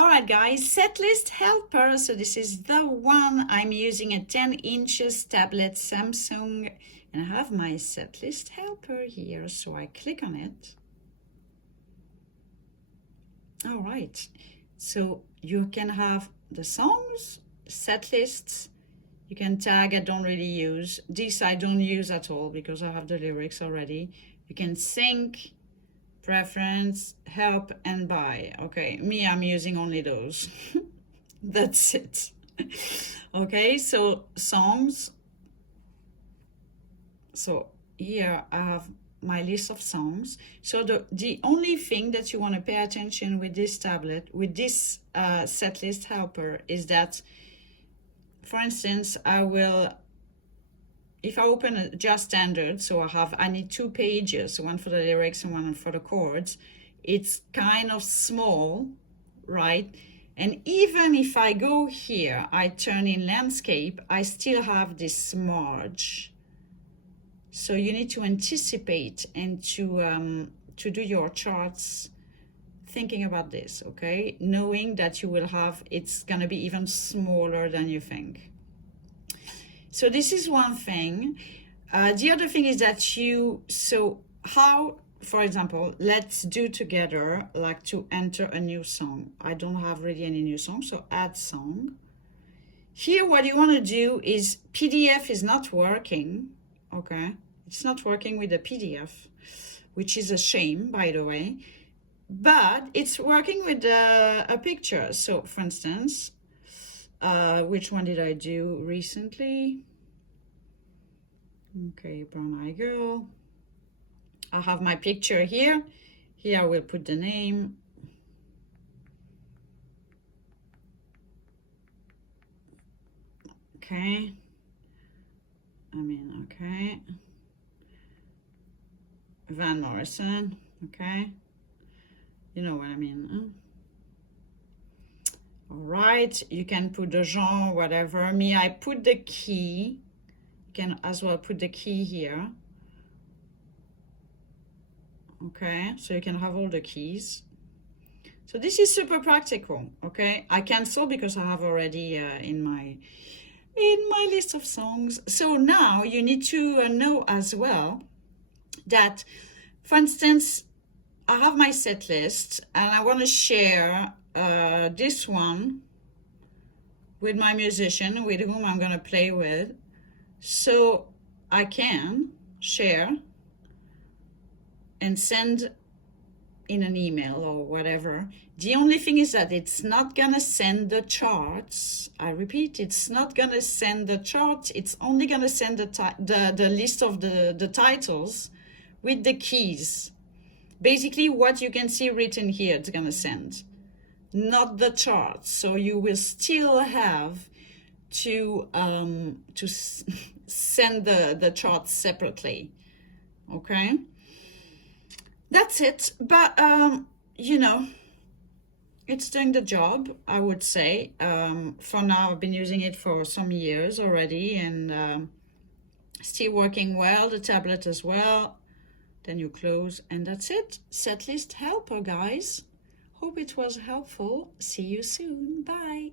All right, guys, Setlist Helper. So this is the one I'm using, a 10 inches tablet Samsung, and I have my Setlist Helper here. So I click on it. All right, so you can have the songs, set lists. You can tag. I don't really use this. I don't use at all because I have the lyrics already. You can sync, preference, help, and buy. Okay, me, I'm using only those. That's it. Okay, so songs. So here I have my list of songs. So the only thing that you want to pay attention with this tablet, with this set list helper, is that, for instance, if I open just standard, so I need 2 pages, one for the lyrics and one for the chords. It's kind of small, right? And even if I go here, I turn in landscape, I still have this marge. So you need to anticipate and to do your charts thinking about this, okay? Knowing that you will have, it's gonna be even smaller than you think. So this is one thing. The other thing is that for example, let's do together, like to enter a new song. I don't have really any new song, so add song. Here, what you want to do is PDF is not working, okay? It's not working with the PDF, which is a shame, by the way, but it's working with a picture. So, for instance, which one did I do recently? Okay, Brown Eye Girl. I have my picture here. Here I will put the name. Okay. Okay. Van Morrison. Okay. You know what I mean. All right, you can put the genre, whatever. Me, I put the key. You can as well put the key here. Okay, so you can have all the keys. So this is super practical, okay? I cancel because I have already in my list of songs. So now you need to know as well that, for instance, I have my set list and I want to share this one with my musician with whom I'm going to play with. So I can share and send in an email or whatever. The only thing is that it's not going to send the charts. I repeat, it's not going to send the charts. It's only going to send the list of the titles with the keys. Basically, what you can see written here, it's going to send, not the charts. So you will still have to send the charts separately. Okay, that's it. But you know, it's doing the job, I would say. For now, I've been using it for some years already, and still working well. The tablet as well. Then you close, and that's it. Setlist helper, guys. Hope it was helpful. See you soon. Bye.